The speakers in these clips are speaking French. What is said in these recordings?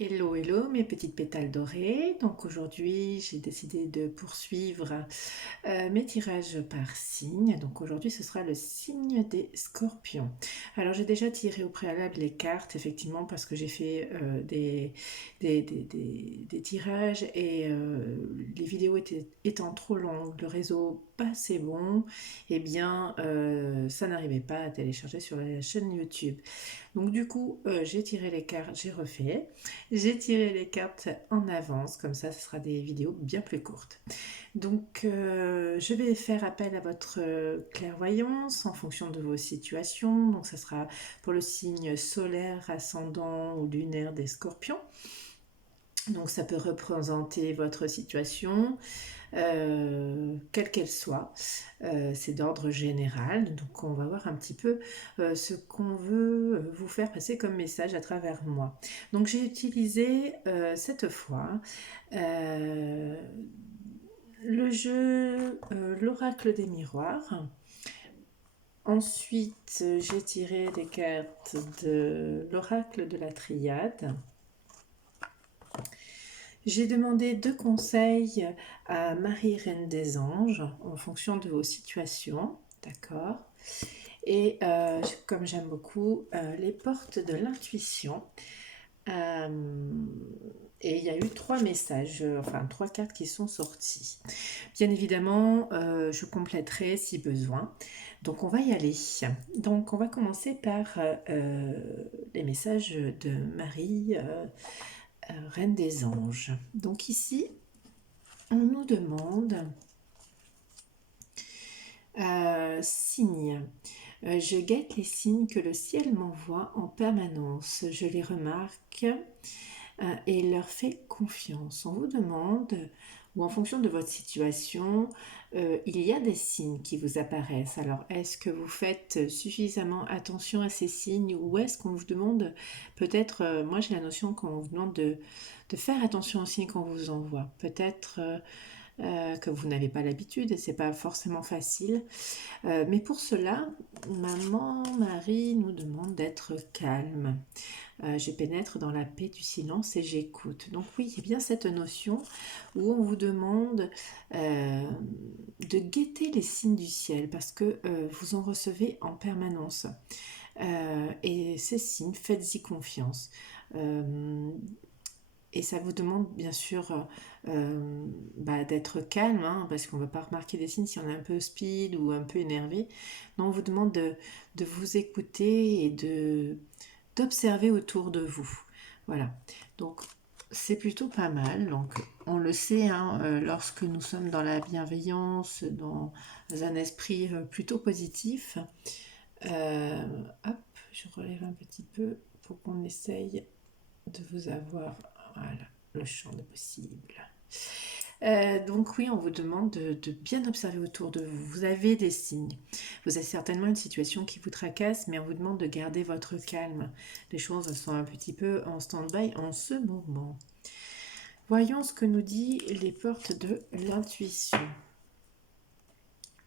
Hello, hello mes petites pétales dorées. Donc aujourd'hui, j'ai décidé de poursuivre mes tirages par signe. Donc aujourd'hui, ce sera le signe des scorpions. Alors j'ai déjà tiré au préalable les cartes, effectivement, parce que j'ai fait des tirages et les vidéos étant trop longues, le réseau pas assez bon, et bien ça n'arrivait pas à télécharger sur la chaîne YouTube. Donc du coup, j'ai tiré les cartes, j'ai refait. J'ai tiré les cartes en avance, comme ça ce sera des vidéos bien plus courtes. Donc je vais faire appel à votre clairvoyance en fonction de vos situations. Donc ça sera pour le signe solaire, ascendant ou lunaire des scorpions. Donc ça peut représenter votre situation, quelle qu'elle soit. C'est d'ordre général. Donc on va voir un petit peu ce qu'on veut vous faire passer comme message à travers moi. Donc j'ai utilisé cette fois le jeu l'oracle des miroirs. Ensuite, j'ai tiré des cartes de l'oracle de la triade. J'ai demandé 2 conseils à Marie Reine des Anges en fonction de vos situations, d'accord. Et comme j'aime beaucoup les portes de l'intuition. Et il y a eu 3 messages, enfin 3 cartes qui sont sorties. Bien évidemment, je compléterai si besoin. Donc on va y aller. Donc on va commencer par les messages de Marie, Reine des Anges. Donc ici, on nous demande signes. Je guette les signes que le ciel m'envoie en permanence. Je les remarque et leur fais confiance. On vous demande, ou en fonction de votre situation, il y a des signes qui vous apparaissent. Alors, est-ce que vous faites suffisamment attention à ces signes ou est-ce qu'on vous demande, peut-être, moi j'ai la notion qu'on vous demande de faire attention aux signes qu'on vous envoie. Peut-être que vous n'avez pas l'habitude et c'est pas forcément facile. Mais pour cela, maman Marie nous demande d'être calme. Je pénètre dans la paix du silence et j'écoute. Donc oui, il y a bien cette notion où on vous demande de guetter les signes du ciel parce que vous en recevez en permanence. Et ces signes, faites-y confiance. Et ça vous demande bien sûr d'être calme, hein, parce qu'on ne va pas remarquer des signes si on est un peu speed ou un peu énervé. Non, on vous demande de vous écouter et d'observer autour de vous. Voilà. Donc c'est plutôt pas mal. Donc on le sait, hein, lorsque nous sommes dans la bienveillance, dans un esprit plutôt positif. Hop, je relève un petit peu pour qu'on essaye de vous avoir, voilà, le champ de possible. Donc oui, on vous demande de bien observer autour de vous. Vous avez des signes. Vous avez certainement une situation qui vous tracasse, mais on vous demande de garder votre calme. Les choses sont un petit peu en stand-by en ce moment. Voyons ce que nous dit les portes de l'intuition.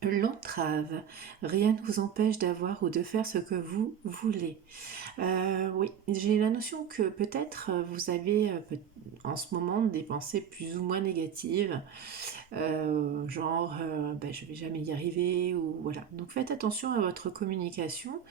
L'entrave. Rien ne vous empêche d'avoir ou de faire ce que vous voulez. Oui, j'ai la notion que peut-être vous avez en ce moment des pensées plus ou moins négatives, genre je vais jamais y arriver ou voilà. Donc faites attention à votre communication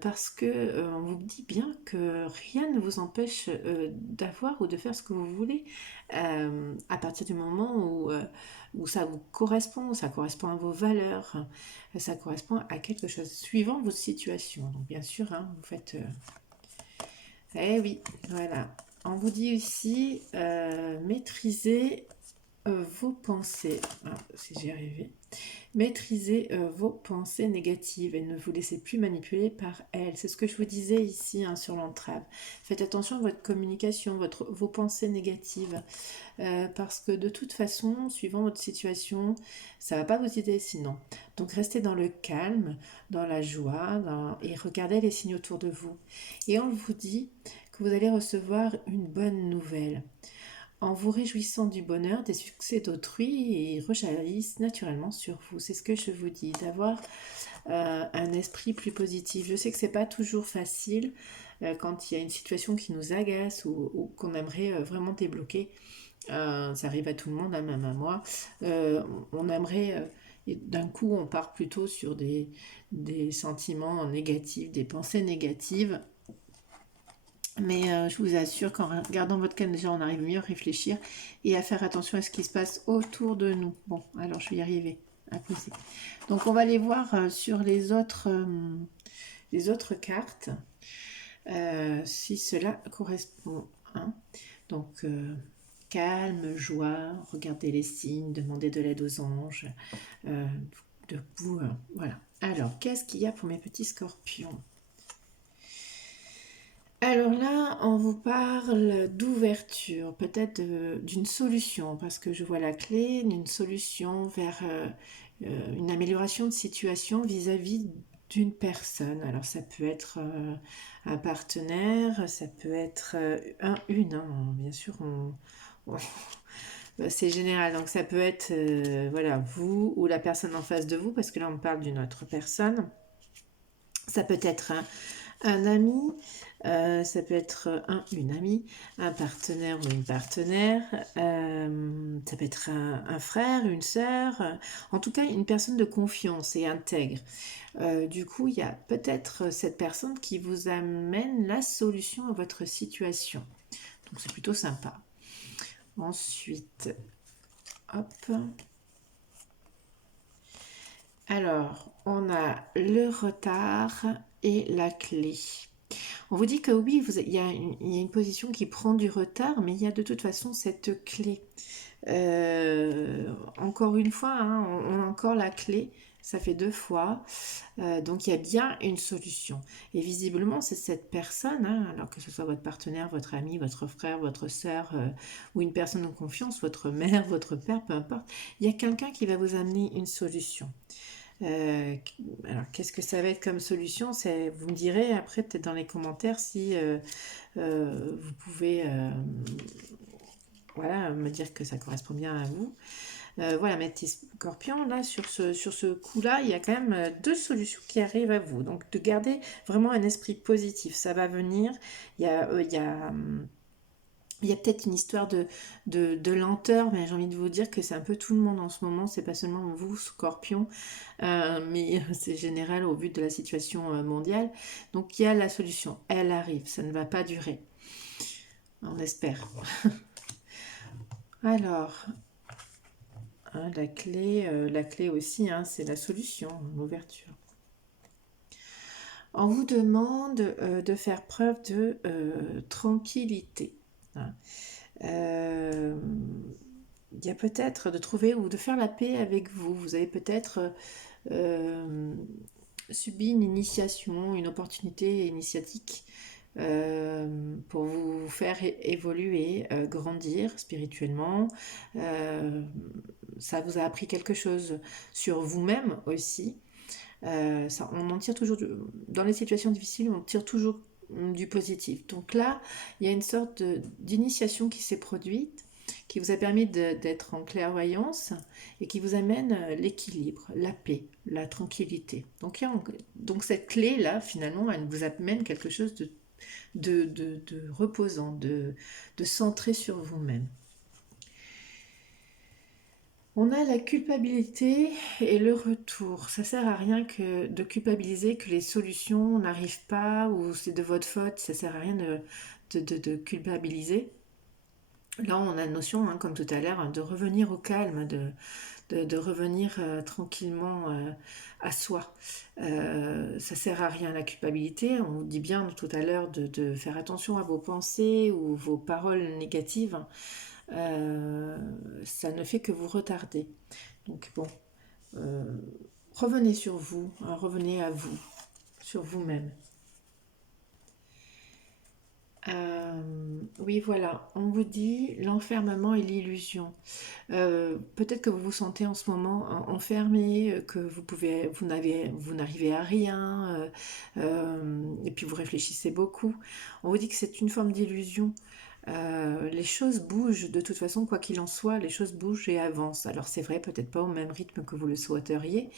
parce que on vous dit bien que rien ne vous empêche d'avoir ou de faire ce que vous voulez à partir du moment où ça vous correspond, ça correspond à vos valeurs, ça correspond à quelque chose suivant votre situation. Donc bien sûr, hein, vous faites eh oui, voilà. On vous dit aussi maîtriser vos pensées. Ah, si j'y arrivais. Maîtrisez vos pensées négatives et ne vous laissez plus manipuler par elles. C'est ce que je vous disais ici hein, sur l'entrave. Faites attention à votre communication, vos pensées négatives. Parce que de toute façon, suivant votre situation, ça ne va pas vous aider sinon. Donc restez dans le calme, dans la joie et regardez les signes autour de vous. Et on vous dit que vous allez recevoir une bonne nouvelle. En vous réjouissant du bonheur, des succès d'autrui et rejaillissent naturellement sur vous. C'est ce que je vous dis, d'avoir un esprit plus positif. Je sais que c'est pas toujours facile, quand il y a une situation qui nous agace ou qu'on aimerait vraiment débloquer. Ça arrive à tout le monde, hein, même à moi. On aimerait, et d'un coup, on part plutôt sur des sentiments négatifs, des pensées négatives. Mais je vous assure qu'en regardant votre canne, déjà, on arrive mieux à réfléchir et à faire attention à ce qui se passe autour de nous. Bon, alors je vais y arriver à poser. Donc, on va aller voir sur les autres cartes si cela correspond. Hein. Donc, calme, joie, regardez les signes, demandez de l'aide aux anges. Euh, de vous, voilà. Alors, qu'est-ce qu'il y a pour mes petits scorpions? Alors là, on vous parle d'ouverture, peut-être d'une solution, parce que je vois la clé d'une solution vers une amélioration de situation vis-à-vis d'une personne. Alors ça peut être un partenaire, ça peut être une, hein, bien sûr, c'est général, donc ça peut être voilà, vous ou la personne en face de vous, parce que là on parle d'une autre personne. Ça peut être un ami, ça peut être une amie, un partenaire ou une partenaire, ça peut être un frère, une sœur, en tout cas une personne de confiance et intègre. Du coup, il y a peut-être cette personne qui vous amène la solution à votre situation. Donc c'est plutôt sympa. Ensuite, hop. Alors, on a le retard et la clé. On vous dit que oui, il y a une position qui prend du retard, mais il y a de toute façon cette clé. Encore une fois, hein, on a encore la clé, ça fait 2 fois. Donc il y a bien une solution. Et visiblement, c'est cette personne, hein, alors que ce soit votre partenaire, votre ami, votre frère, votre sœur, ou une personne de confiance, votre mère, votre père, peu importe, il y a quelqu'un qui va vous amener une solution. Euh, alors, qu'est-ce que ça va être comme solution? Vous me direz après, peut-être dans les commentaires, si vous pouvez voilà, me dire que ça correspond bien à vous. Voilà, mes petits scorpions, là, sur ce coup-là, il y a quand même 2 solutions qui arrivent à vous. Donc, de garder vraiment un esprit positif, ça va venir. Il y a peut-être une histoire de lenteur, mais j'ai envie de vous dire que c'est un peu tout le monde en ce moment, c'est pas seulement vous, Scorpion, mais c'est général au vu de la situation mondiale. Donc il y a la solution, elle arrive, ça ne va pas durer. On espère. Alors, hein, la clé aussi, hein, c'est la solution, l'ouverture. On vous demande de faire preuve de tranquillité. Hein. Il y a peut-être de trouver ou de faire la paix avec vous. Vous avez peut-être subi une initiation, une opportunité initiatique pour vous faire évoluer, grandir spirituellement. Ça vous a appris quelque chose sur vous-même aussi. On en tire toujours, dans les situations difficiles, on tire toujours du positif. Donc là, il y a une sorte d'initiation qui s'est produite, qui vous a permis d'être en clairvoyance et qui vous amène l'équilibre, la paix, la tranquillité. Donc cette clé-là, finalement, elle vous amène quelque chose de reposant, de centré sur vous-même. On a la culpabilité et le retour. Ça sert à rien que de culpabiliser que les solutions n'arrivent pas ou c'est de votre faute. Ça sert à rien de culpabiliser. Là, on a la notion, hein, comme tout à l'heure, de revenir au calme, de revenir tranquillement à soi. Ça sert à rien la culpabilité. On vous dit bien tout à l'heure de faire attention à vos pensées ou vos paroles négatives. Ça ne fait que vous retarder. Donc bon, euh, revenez sur vous, hein, revenez à vous, sur vous-même. Oui, voilà, on vous dit l'enfermement et l'illusion. Peut-être que vous vous sentez en ce moment enfermé, que vous n'arrivez à rien, et puis vous réfléchissez beaucoup. On vous dit que c'est une forme d'illusion. Les choses bougent de toute façon, quoi qu'il en soit, les choses bougent et avancent. Alors c'est vrai, peut-être pas au même rythme que vous le souhaiteriez,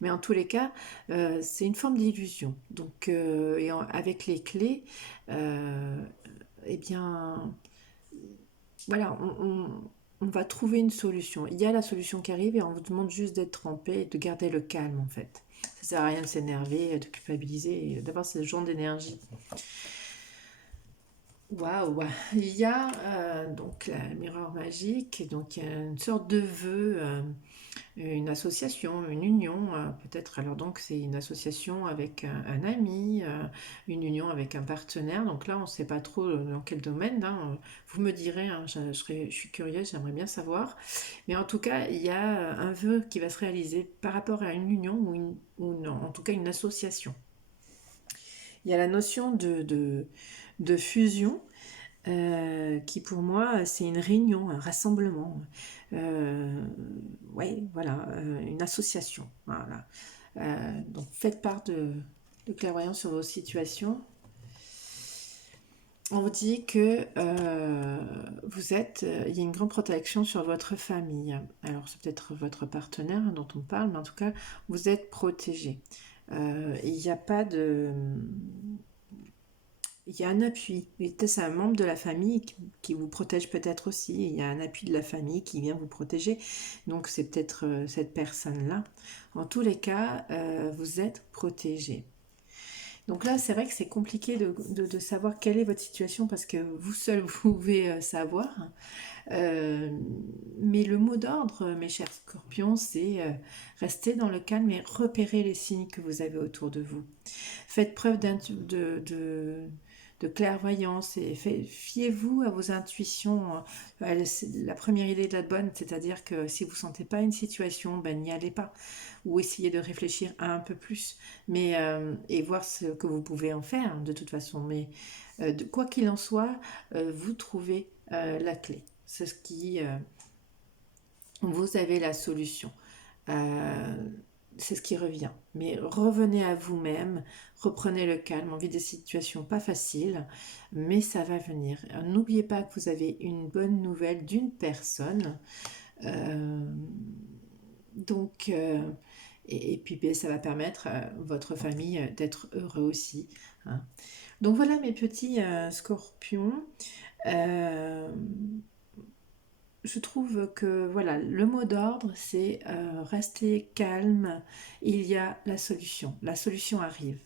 mais en tous les cas, c'est une forme d'illusion. Donc, avec les clés, euh, eh bien, voilà, on va trouver une solution. Il y a la solution qui arrive et on vous demande juste d'être en paix et de garder le calme en fait. Ça sert à rien de s'énerver, de culpabiliser, et d'avoir ce genre d'énergie. Waouh! Il y a donc la miroir magique, donc il y a une sorte de vœu, une association, une union, peut-être. Alors donc c'est une association avec un ami, une union avec un partenaire. Donc là on ne sait pas trop dans quel domaine, hein. Vous me direz, hein, je suis curieuse, j'aimerais bien savoir. Mais en tout cas il y a un vœu qui va se réaliser par rapport à une union ou non, en tout cas une association. Il y a la notion de fusion qui pour moi c'est une réunion, un rassemblement, ouais, voilà, une association. Voilà. Donc faites part de clairvoyance sur vos situations. On vous dit que il y a une grande protection sur votre famille. Alors c'est peut-être votre partenaire dont on parle, mais en tout cas vous êtes protégé. Il n'y a pas de, il y a un appui. C'est un membre de la famille qui vous protège peut-être aussi. Il y a un appui de la famille qui vient vous protéger. Donc c'est peut-être cette personne-là. En tous les cas, vous êtes protégé. Donc là, c'est vrai que c'est compliqué de savoir quelle est votre situation parce que vous seul vous pouvez savoir. Euh, mais le mot d'ordre, mes chers scorpions, c'est rester dans le calme et repérer les signes que vous avez autour de vous. Faites preuve de clairvoyance et fiez-vous à vos intuitions. La première idée de la bonne, c'est-à-dire que si vous ne sentez pas une situation, ben n'y allez pas. Ou essayez de réfléchir un peu plus et voir ce que vous pouvez en faire de toute façon. Mais quoi qu'il en soit, vous trouvez la clé. C'est ce qui... vous avez la solution. Euh, c'est ce qui revient. Mais revenez à vous-même, reprenez le calme. On vit des situations pas faciles, mais ça va venir. N'oubliez pas que vous avez une bonne nouvelle d'une personne. Euh, donc, et puis ben, ça va permettre à votre famille d'être heureux aussi, hein. Donc voilà mes petits scorpions. Euh, je trouve que voilà, le mot d'ordre, c'est rester calme. Il y a la solution. La solution arrive.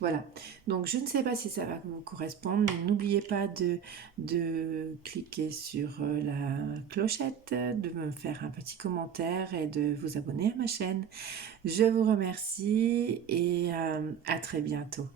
Voilà. Donc je ne sais pas si ça va vous correspondre, mais n'oubliez pas de cliquer sur la clochette, de me faire un petit commentaire et de vous abonner à ma chaîne. Je vous remercie et à très bientôt.